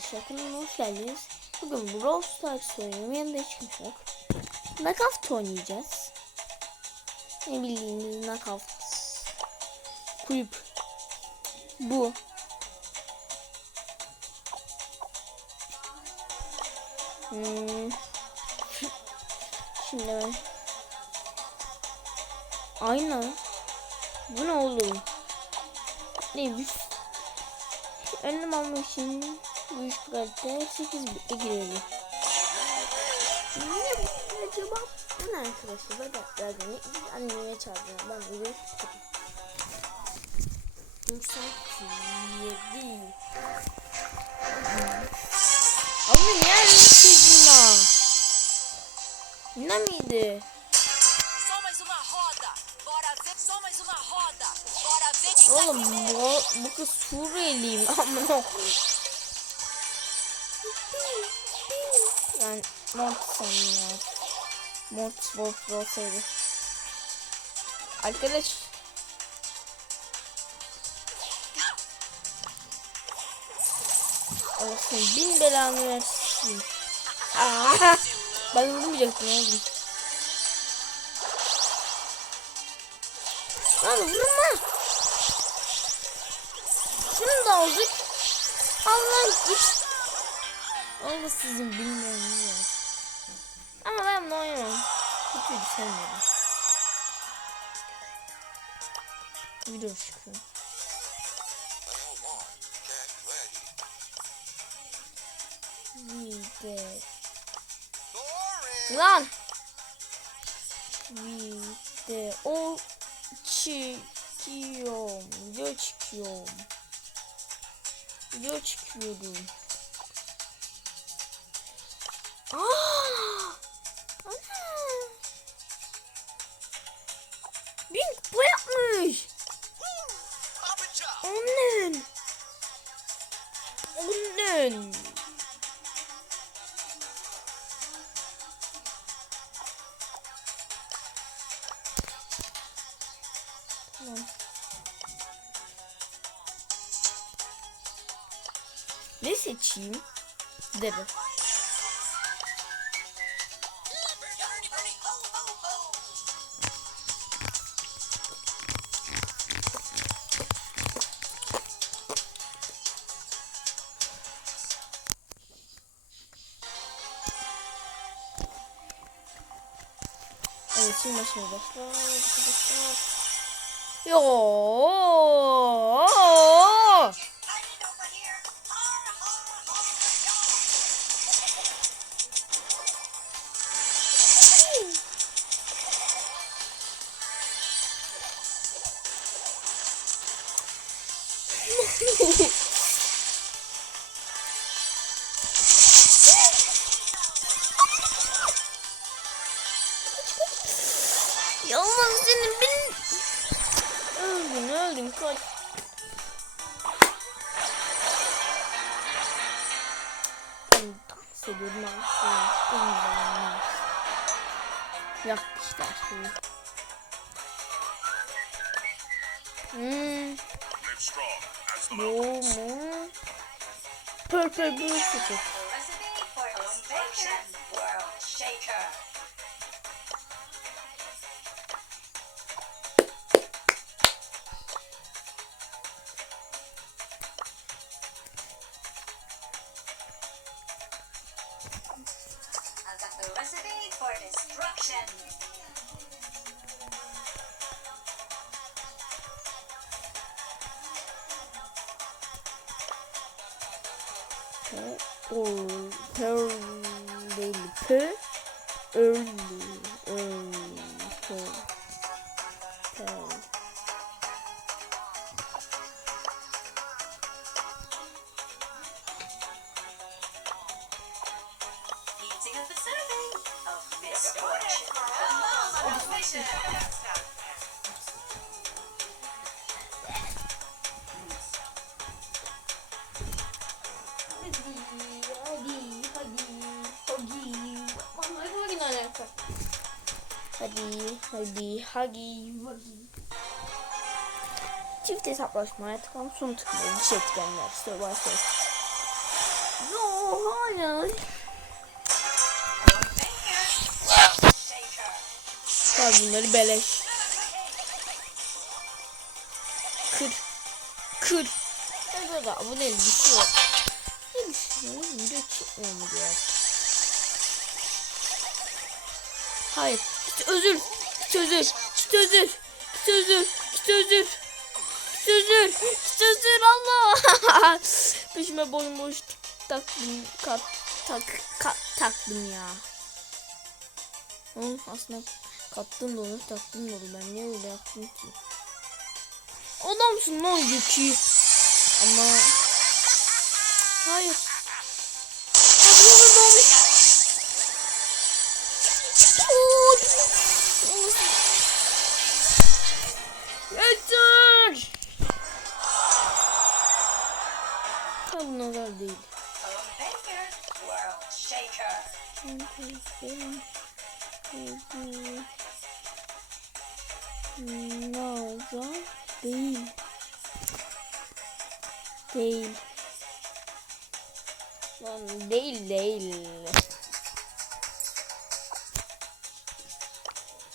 arkadaşlar kanalıma hoş geldiniz. Bugün Brawl Stars oynuyorum. Yanında hiç kimse yok. Knockout oynayacağız. Ne bildiğiniz Knockout. Kulüp. Bu. Hmm. Şimdi ben. Aynen. Bu ne oğlum? Neymiş? Önlem almak için üç kalite 8 bitle girelim. Ne acaba? Bu ne arkadaşlar? Ben de dragonu biz anneme çağırdım. Ben böyle tuttum. Musaf 7 Abi çizdin lan? Ne miydi? Oğlum bu, bu kız Suriyeliyim amına Yani Mort sandım ya. Mort Wolf olsaydı. Arkadaş. Seni bin belanı versin. Aa, ben vurmayacaktım oğlum. Lan vurma. Şunu da aldık. Allah git. Allah sizin bilmem ya. Ama ben bunu oynamam. Kötüydü sevmiyorum. Video çıkıyor. Video. Lan. Video çekiyorum. Video çekiyorum. Video çekiyorum. Onun. Onun. Tamam. Ne seçeyim? Debe. Şimdi başına başla Yo. Yalnız senin bin... Öldün öldün kaç. Ben dans ediyorum aslında. Yak işte. Hmm, strong as the bu mu? Purple blue seçecek. hand. Hadi hadi. Çift hesaplaşmaya tıklam son tıklayın. Diş etkenler. İşte başlıyor. No Shaker. Al bunları beleş. Kır. Kır. Evet abi bu ne düşüyor. Ne düşüyor? Video çıkmıyor mu diyor. Hayır. Git özür. Git özür. Git özür. Git özür. Git özür. Git özür. Git özür Allah. Peşime boyun boş taktım. Kat tak kat taktım ya. Oğlum aslında kattım da olur taktım da. Ben niye öyle yaptım ki? Adamsın lan Yuki. Ama... Hayır. Nazar değil. Değil. Lan değil değil.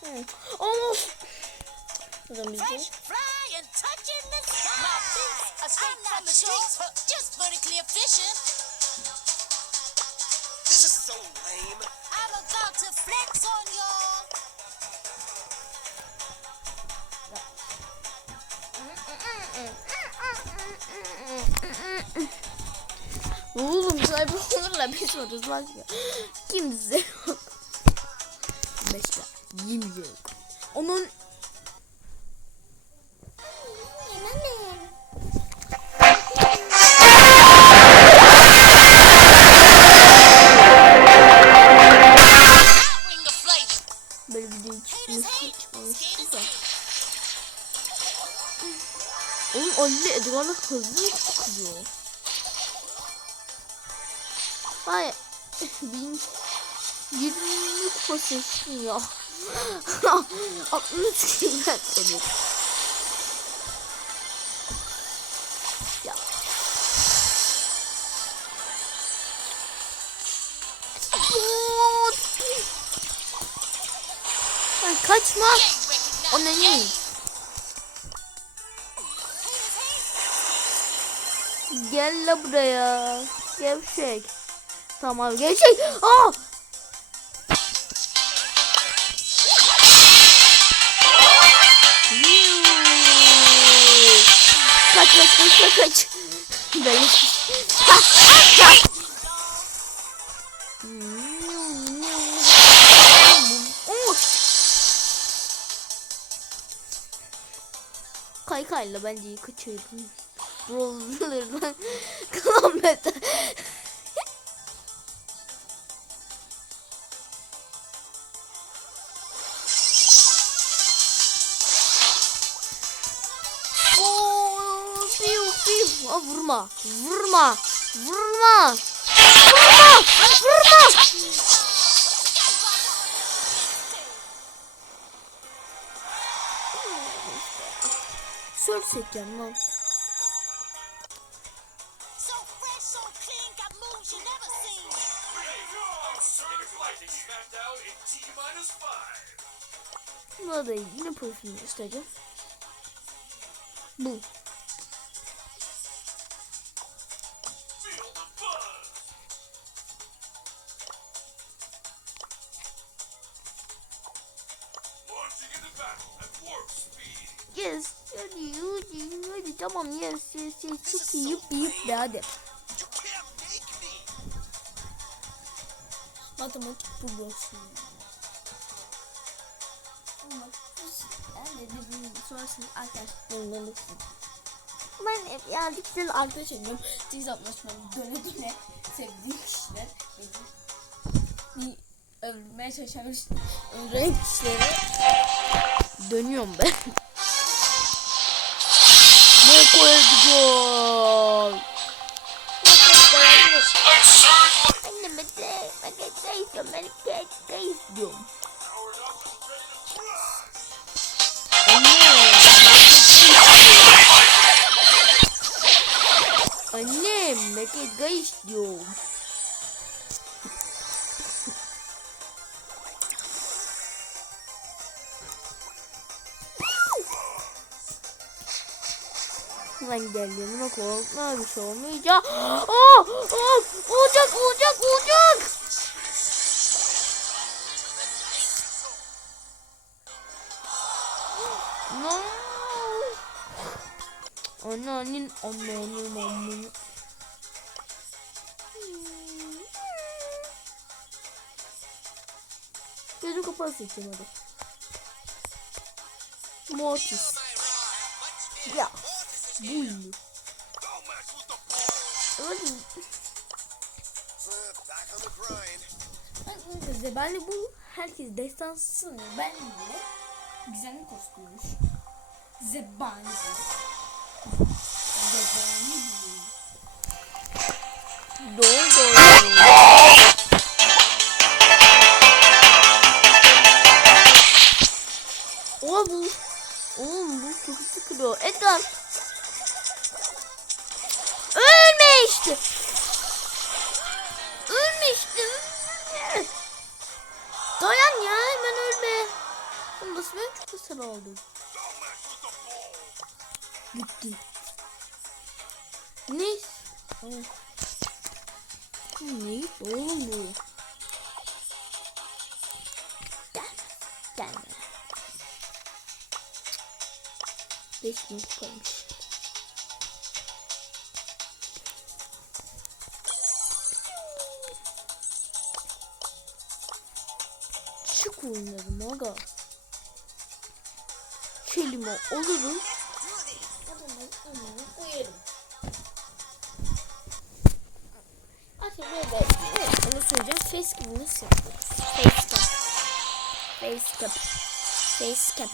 Hı. Ama o zaman biz de Fly and touching the sky. My boots are straight from the streets, just vertically efficient. So lame. I'm about to flex on y'all. Oğlum sahibi olurlar biz varız başka. Kimse yok. Başka kimse yok. Onun da. Oğlum Ali Edgar'la hızlı çıkıyor. Hayır. Bin yirmi kupa seçtim ya. Aklını çıkayım ben seni. Ya. Kaçma. O ne ne? Gel la buraya. Gevşek. Tamam gevşek. Aa! Kaç kaç kaç kaç kaç. Böyle. Kaykayla bence kilometre. Oo, piu piu. Aa, vurma. Vurma. Vurma. Vurma. Vurma. T minus five. Buna da yine profilini göstereceğim. Bu. Yes çok iyi yıp yıp de hadi. Matematik de dedim sonrasında arkadaşlarımla alırsın. Ben hep birazcık size arkadaş ediyorum. Siz anlaşmam döne döne sevdiğim kişiler benim bir öldürmeye çalışan öldüren kişilere dönüyorum ben. i'm de pakette istiyorum. Ben pakette istiyorum. Annem, paket istiyorum. Lan gel yanıma korkma bir şey olmayacak. Aa, aa, olacak olacak olacak. No. Anneannin anneannin anneannin. Gözüm kapalı seçeyim hadi. Mortis. Ya. Grind. Arkadaşlar ben de bu herkes destansı ben bile güzel kostümmüş. Zebani. Zebani Ne? Oğlum bu. Gel. Gel. Beş minut kalmış. Çık aga. Kelime olurum. Adamın önüne koyarım. söyleyeceğim. Face cap nasıl yapıyoruz? Face cap. Face cap. Face cap.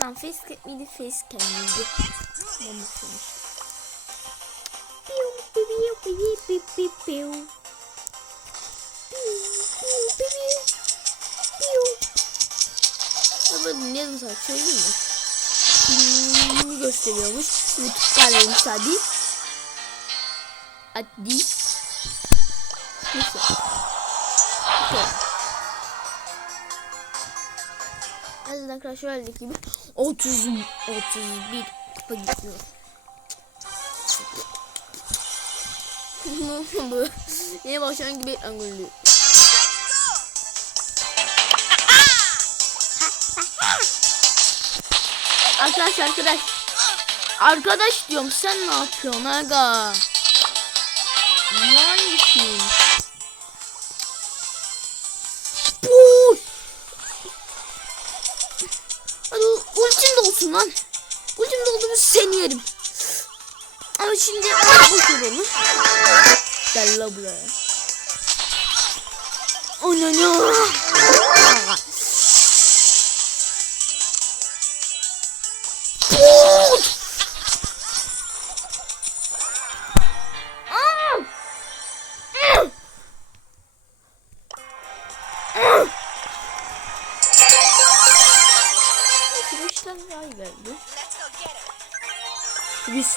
Lan face cap miydi? Face cap miydi? Ben düşünmüştüm. Ama dinledim sana söyleyeyim mi? Filmini gösteriyormuş. YouTube kanalım Sadi. Adi. Neyse. Evet arkadaşlar öyle gibi 30 31 kupa gidiyor. Bu yine başlayan gibi angolü. Arkadaş arkadaş. Arkadaş diyorum sen ne yapıyorsun aga? Neredesin? Lan. Ultim de oldu mu seni yerim. Ama şimdi ver onu. Gel la buraya. Ananı.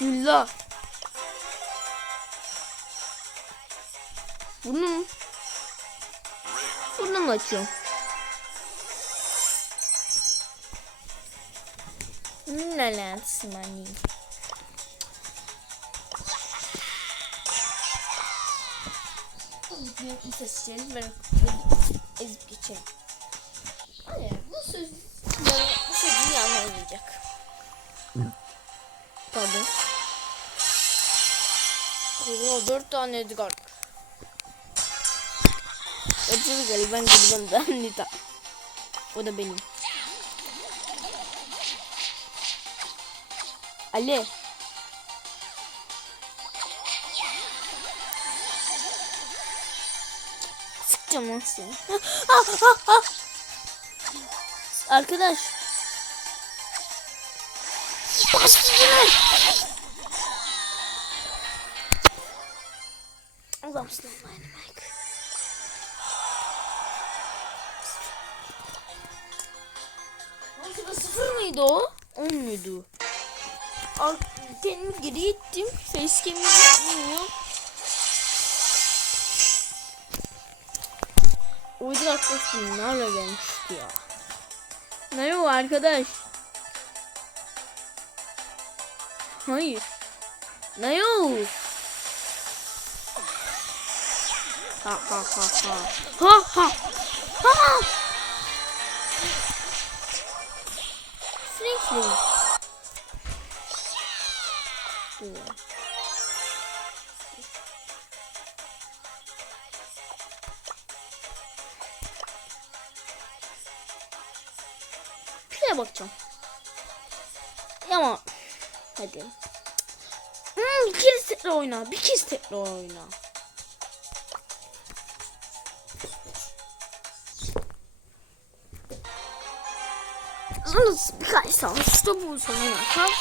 Bismillah. Bunu Bunu mu açıyorum? Ne lan sımani? Bir sesleri ver. Ezip geçelim. Hayır bu söz bu sözü anlayacak. Pardon. Oo, dört tane Edgar. Ötürü galiba ben galiba Nita. O da benim. Ali. Sıkacağım lan seni. Ah, ah, ah. Arkadaş. Başlayın. Obviously, mine make. Sıfır, sıfır mıydı o? 10 muydu? Kendimi geri ettim. Facecam'i bilmiyorum. Uydur arkadaşım nerede gelmişti ya? Merhaba arkadaş. Hayır. Ne yok? Ha ha ha ha. Ha ha. Ha. Sürekli. Şuraya bakacağım. Ama hadi. Hmm, bir kez tekrar oyna. Bir kez tekrar oyna. Yalnız birkaç savaşta bu sana yakar.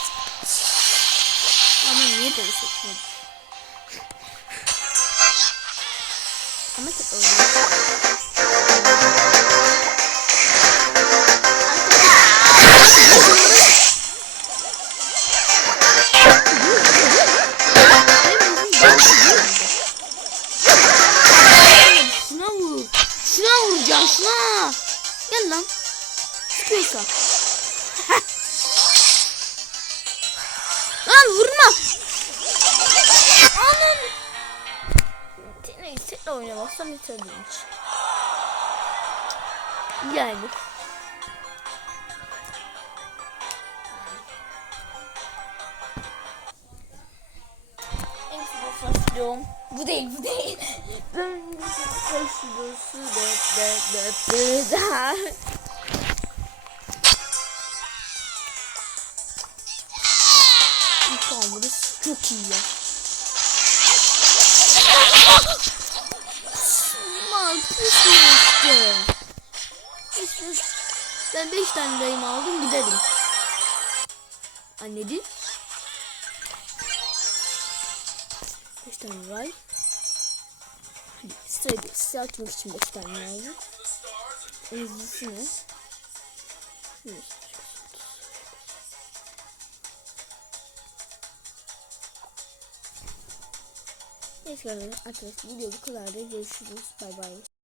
Ama niye böyle seçmedim? Ama tekrar oyna. Seninle oynamazsam benim için. Yani. Başlıyorum. Bu değil, bu değil. Tamam burası çok iyi ya. Pusma işte. İşte ben 5 tane dayım aldım gidelim. Anneciğim. 5 tane ray. Hadi sırada size atmak için 5 tane lazım. En hızlısı ne? Neyse arkadaşlar video bu kadar da görüşürüz. Bay bay.